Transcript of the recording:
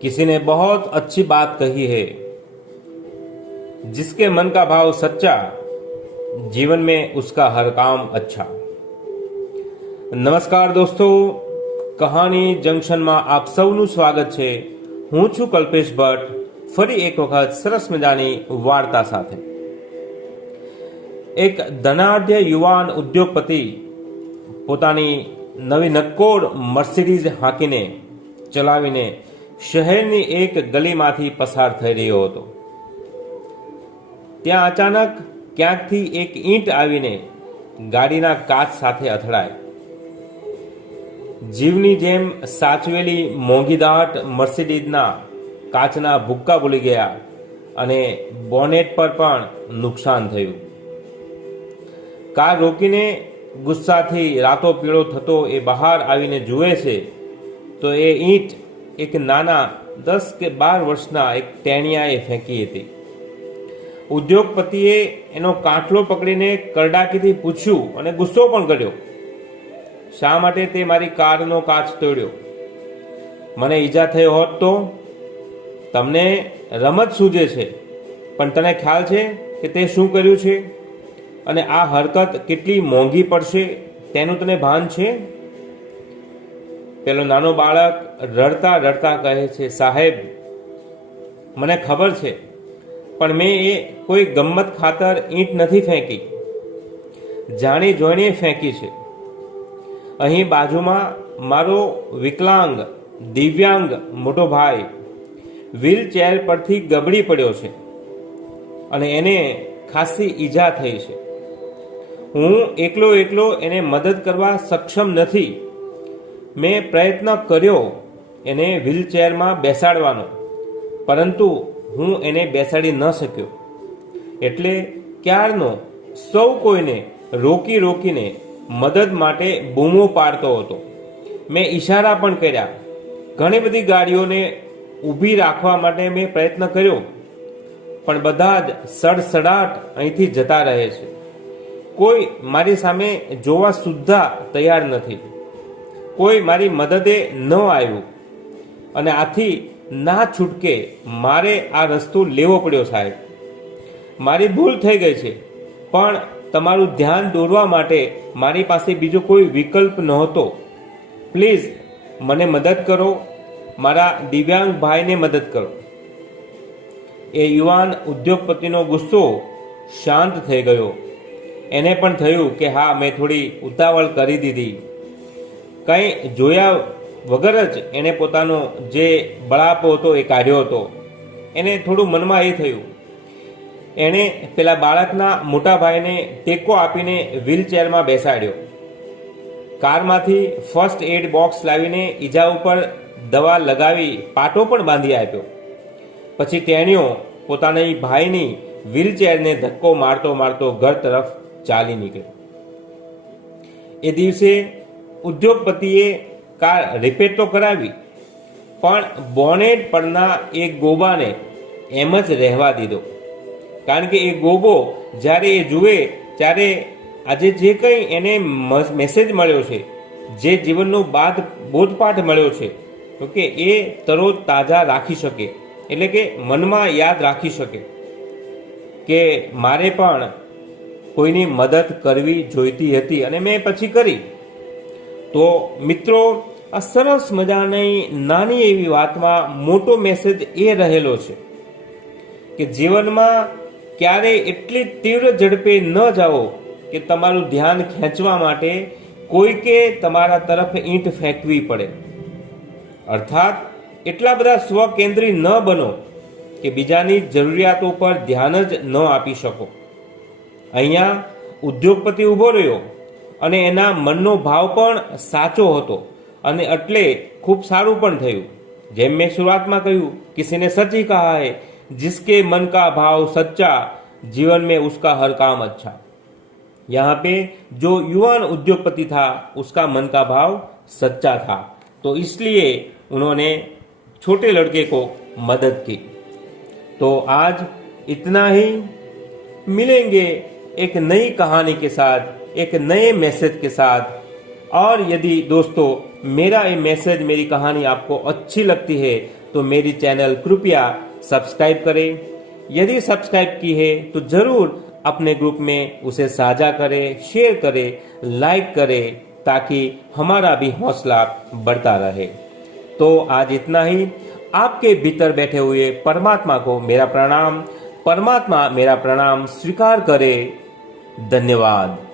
किसी ने बहुत अच्छी बात कही है, जिसके मन का भाव सच्चा, जीवन में उसका हर काम अच्छा। नमस्कार दोस्तों, कहानी जंक्शन में आप सौનું સ્વાગત છે। હું છું કલ્પેશ ભટ્ટ, ફરી એક વખત સરસ મજાની વાર્તા સાથે। એક ધનાઢ્ય યુવાન ઉદ્યોગપતિ પોતાની નવી નક્કોડ મર્સિડીઝ હાંકીને ચલાવીને શહેરની એક ગલીમાંથી પસાર થઈ રહ્યો હતો। ત્યાં અચાનક ક્યાંકથી એક ઈંટ આવીને ગાડીના કાચ સાથે અથડાય। જીવની જેમ સાચવેલી મોંઘીદાટ મર્સિડીઝના કાચના ભૂક્કા ભૂલી ગયા અને બોનેટ પર પણ નુકસાન થયું। કાર રોકીને ગુસ્સાથી રાતો પીળો થતો એ બહાર આવીને જુએ છે તો એ ઈંટ એક નાના 10 કે 12 વર્ષના એક ટેણિયાએ ફેંકી હતી। ઉદ્યોગપતિએ એનો કાંઠલો પકડીને કરડાકીથી પૂછ્યું અને ગુસ્સો પણ કર્યો, શા માટે તે મારી કારનો કાચ તોડ્યો? મને ઈજા થયો હોત તો? તમને રમત સૂજે છે, પણ તને ખ્યાલ છે કે તે શું કર્યું છે અને આ હરકત કેટલી મોંઘી પડશે તેનું તને ભાન છે? પેલો નાનો બાળક રડતા રડતા કહે છે, સાહેબ મને ખબર છે, પણ મેં એ કોઈ ગમ્મત ખાતર ઈંટ નથી ફેંકી, જાણી જોઈને ફેંકી છે। અહીં બાજુમાં મારો વિકલાંગ દિવ્યાંગ મોટો ભાઈ વ્હીલચેર પરથી ગબડી પડ્યો છે અને એને ખાસી ઈજા થઈ છે। હું એકલો એને મદદ કરવા સક્ષમ નથી। મેં પ્રયત્ન કર્યો એને વ્હીલચેરમાં બેસાડવાનો, પરંતુ હું એને બેસાડી ન શક્યો। એટલે ક્યારનો સૌ કોઈને રોકી રોકીને મદદ માટે બૂમો પાડતો હતો। મેં ઈશારા પણ કર્યા, ઘણી બધી ગાડીઓને ઊભી રાખવા માટે મેં પ્રયત્ન કર્યો, પણ બધા જ સડસડાટ અહીંથી જતા રહે છે। કોઈ મારી સામે જોવા સુદ્ધા તૈયાર નથી, કોઈ મારી મદદે ન આવ્યું અને આથી ના છૂટકે મારે આ રસ્તો લેવો પડ્યો સાહેબ। મારી ભૂલ થઈ ગઈ છે, પણ તમારું ધ્યાન દોરવા માટે મારી પાસે બીજો કોઈ વિકલ્પ નહોતો। પ્લીઝ મને મદદ કરો, મારા દિવ્યાંગ ભાઈને મદદ કરો। એ યુવાન ઉદ્યોગપતિનો ગુસ્સો શાંત થઈ ગયો। એને પણ થયું કે હા, મેં થોડી ઉતાવળ કરી દીધી। કંઈ જોયા વગર જ એણે પોતાનો જે બળાપો હતો એ કાઢ્યો હતો। એને થોડું મનમાં એ થયું, એણે પેલા બાળકના મોટા ભાઈને ટેકો આપીને વ્હીલચેરમાં બેસાડ્યો। કારમાંથી ફર્સ્ટ એડ બોક્સ લાવીને ઈજા ઉપર દવા લગાવી પાટો પણ બાંધી આપ્યો। પછી ટેણિયો પોતાની ભાઈની વ્હીલચેરને ધક્કો મારતો મારતો ઘર તરફ ચાલી નીકળ્યો। એ દિવસે ઉદ્યોગપતિએ કાર રિપેર તો કરાવી, પણ બોનેટ પરના એક ગોબાને એમ જ રહેવા દીધો। કારણ કે એ ગોબો જ્યારે એ જુએ ત્યારે આજે જે કંઈ એને મેસેજ મળ્યો છે, જે જીવનનો બોધપાઠ મળ્યો છે, તો કે એ તરોજ તાજા રાખી શકે, એટલે કે મનમાં યાદ રાખી શકે કે મારે પણ કોઈની મદદ કરવી જોઈતી હતી અને મેં પછી કરી। તો મિત્રો, આ સરસ મજાની નાની એવી વાતમાં મોટો મેસેજ એ રહેલો છે કે જીવનમાં ક્યારેય એટલી તીવ્ર ઝડપે ન જાઓ કે તમારું ધ્યાન ખેંચવા માટે કોઈકે તમારા તરફ ઈંટ ફેંકવી પડે। અર્થાત એટલા બધા સ્વકેન્દ્રી ન બનો કે બીજાની જરૂરિયાતો પર ધ્યાન જ ન આપી શકો। અહીંયા ઉદ્યોગપતિ ઊભો રહ્યો અને એના મનનો ભાવ પણ સાચો હતો અને એટલે ખૂબ સારું પણ થયું। જેમ મેં શરૂઆતમાં કહ્યું, કિસીને સચ ही कहा है, जिसके मन का भाव सच्चा, जीवन में उसका हर काम अच्छा। यहाँ पे जो युवान उद्योगपति था उसका मन का भाव सच्चा था, तो इसलिए उन्होंने छोटे लड़के को मदद की। तो आज इतना ही, मिलेंगे एक नई कहानी के साथ, एक नए मैसेज के साथ। और यदि दोस्तों मेरा ये मैसेज, मेरी कहानी आपको अच्छी लगती है तो मेरी चैनल कृपया सब्सक्राइब करें। यदि सब्सक्राइब की है तो जरूर अपने ग्रुप में उसे साझा करें, शेयर करें, लाइक करें, ताकि हमारा भी हौसला बढ़ता रहे। तो आज इतना ही। आपके भीतर बैठे हुए परमात्मा को मेरा प्रणाम। परमात्मा मेरा प्रणाम स्वीकार करे। धन्यवाद।